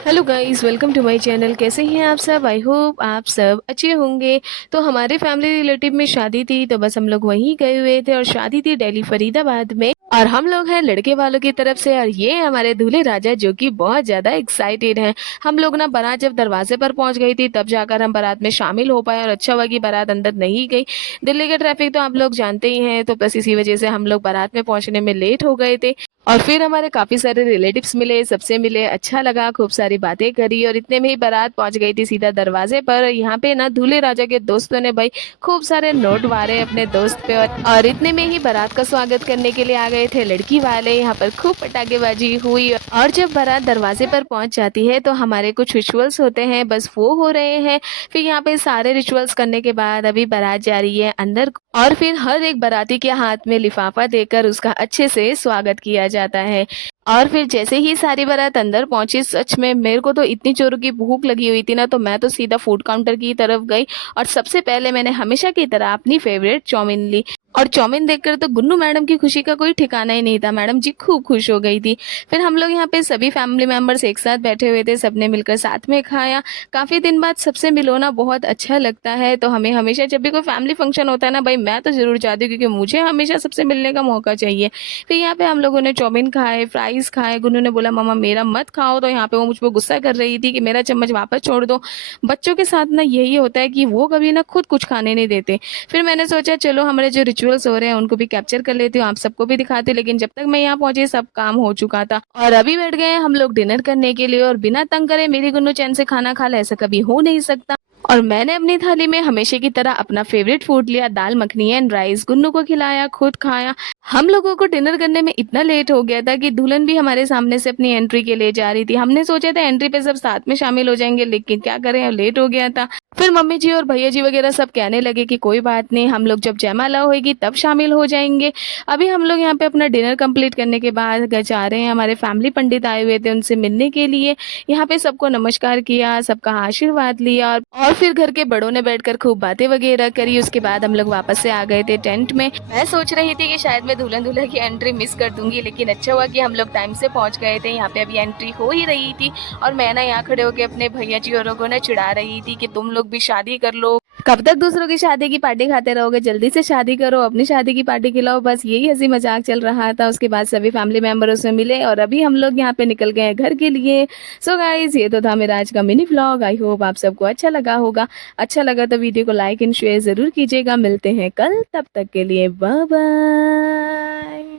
Hello guys, welcome to my channel. कैसे हैं आप सब? आई होप आप सब अच्छे होंगे। तो हमारे फैमिली रिलेटिव में शादी थी, तो बस हम लोग वहीं गए हुए थे और शादी थी दिल्ली फरीदाबाद में। और हम लोग हैं लड़के वालों की तरफ से और ये हमारे दूल्हे राजा जो कि बहुत ज़्यादा एक्साइटेड हैं। हम लोग ना बारात जब दरवाजे पर पहुंच गई थी तब जाकर हम बारात में शामिल हो पाए और अच्छा हुआ कि बारात अंदर नहीं गई। दिल्ली का ट्रैफिक तो आप लोग जानते ही हैं, तो बस इसी वजह से हम लोग बारात में पहुंचने में लेट हो गए थे। और फिर हमारे काफ़ी सारे रिलेटिव्स मिले, सबसे मिले, अच्छा लगा, खूब सारी बातें करी और इतने में ही बारात पहुंच गई थी सीधा दरवाजे पर। यहाँ पे ना दूल्हे राजा के दोस्तों ने भाई खूब सारे नोट वारे अपने दोस्त पे और इतने में ही बारात का स्वागत करने के लिए आ गए थे लड़की वाले। यहाँ पर खूब पटाखेबाजी हुई और जब बारात दरवाजे पर पहुंच जाती है तो हमारे कुछ रिचुअल्स होते हैं, बस वो हो रहे हैं। फिर यहाँ पे सारे रिचुअल्स करने के बाद अभी बारात जा रही है अंदर और फिर हर एक बाराती के हाथ में लिफाफा देकर उसका अच्छे से स्वागत किया जाता है। और फिर जैसे ही सारी बारात अंदर पहुंची, सच में मेरे को तो इतनी जोरों की भूख लगी हुई थी ना, तो मैं तो सीधा फूड काउंटर की तरफ गई और सबसे पहले मैंने हमेशा की तरह अपनी फेवरेट चाउमीन ली। और चाउमीन देखकर तो गुन्नू मैडम की खुशी का कोई ठिकाना ही नहीं था। मैडम जी खूब खुश हो गई थी। फिर हम लोग यहाँ पे सभी फैमिली मेंबर्स एक साथ बैठे हुए थे, सबने मिलकर साथ में खाया। काफ़ी दिन बाद सबसे मिलोना बहुत अच्छा लगता है, तो हमें हमेशा जब भी कोई फैमिली फंक्शन होता है ना भाई, मैं तो ज़रूर चाहती हूँ क्योंकि मुझे हमेशा सबसे मिलने का मौका चाहिए। फिर यहाँ पे हम लोगों ने चाउमीन खाए, फ्राइज़ खाए। गुन्नू ने बोला मम्मा मेरा मत खाओ, तो यहाँ पे वो मुझ पे गुस्सा कर रही थी कि मेरा चम्मच वापस छोड़ दो। बच्चों के साथ ना यही होता है कि वो कभी ना खुद कुछ खाने नहीं देते। फिर मैंने सोचा चलो हमारे जो रिचुअल्स हो रहे हैं उनको भी कैप्चर कर लेती हूँ, आप सबको भी दिखाती हूँ। लेकिन जब तक मैं यहाँ पहुंची सब काम हो चुका था और अभी बैठ गए हैं हम लोग डिनर करने के लिए। और बिना तंग करे मेरी गुन्नू चैन से खाना खा ले, ऐसा कभी हो नहीं सकता। और मैंने अपनी थाली में हमेशा की तरह अपना फेवरेट फूड लिया, दाल मखनी एंड राइस। गुन्नू को खिलाया, खुद खाया। हम लोगों को डिनर करने में इतना लेट हो गया था कि दुल्हन भी हमारे सामने से अपनी एंट्री के लिए जा रही थी। हमने सोचा था एंट्री पे सब साथ में शामिल हो जाएंगे, लेकिन क्या करें, लेट हो गया था। फिर मम्मी जी और भैया जी वगैरह सब कहने लगे कि कोई बात नहीं, हम लोग जब जयमाला होएगी तब शामिल हो जाएंगे। अभी हम लोग यहाँ पे अपना डिनर कंप्लीट करने के बाद घर जा रहे हैं। हमारे फैमिली पंडित आए हुए थे, उनसे मिलने के लिए। यहाँ पे सबको नमस्कार किया, सबका आशीर्वाद लिया और फिर घर के बड़ों ने बैठकर खूब बातें वगैरह करी। उसके बाद हम लोग वापस से आ गए थे टेंट में। मैं सोच रही थी कि शायद मैं दुल्हन दूल्हा की एंट्री मिस कर दूंगी, लेकिन अच्छा हुआ कि हम लोग टाइम से पहुंच गए थे। यहाँ पे अभी एंट्री हो ही रही थी और मैं ना यहाँ खड़े होकर अपने भैया जी औरों को ना चिढ़ा रही थी कि तुम लोग भी शादी कर लो, कब तक दूसरों की शादी की पार्टी खाते रहोगे, जल्दी से शादी करो, अपनी शादी की पार्टी खिलाओ। बस यही हंसी मजाक चल रहा था। उसके बाद सभी फैमिली मेंबरों से मिले और अभी हम लोग यहाँ पे निकल गए हैं घर के लिए। सो गाइस, ये तो था मेरा आज का मिनी व्लॉग। आई होप आप सबको अच्छा लगा होगा। अच्छा लगा तो वीडियो को लाइक एंड शेयर जरूर कीजिएगा। मिलते हैं कल, तब तक के लिए बाय बाय।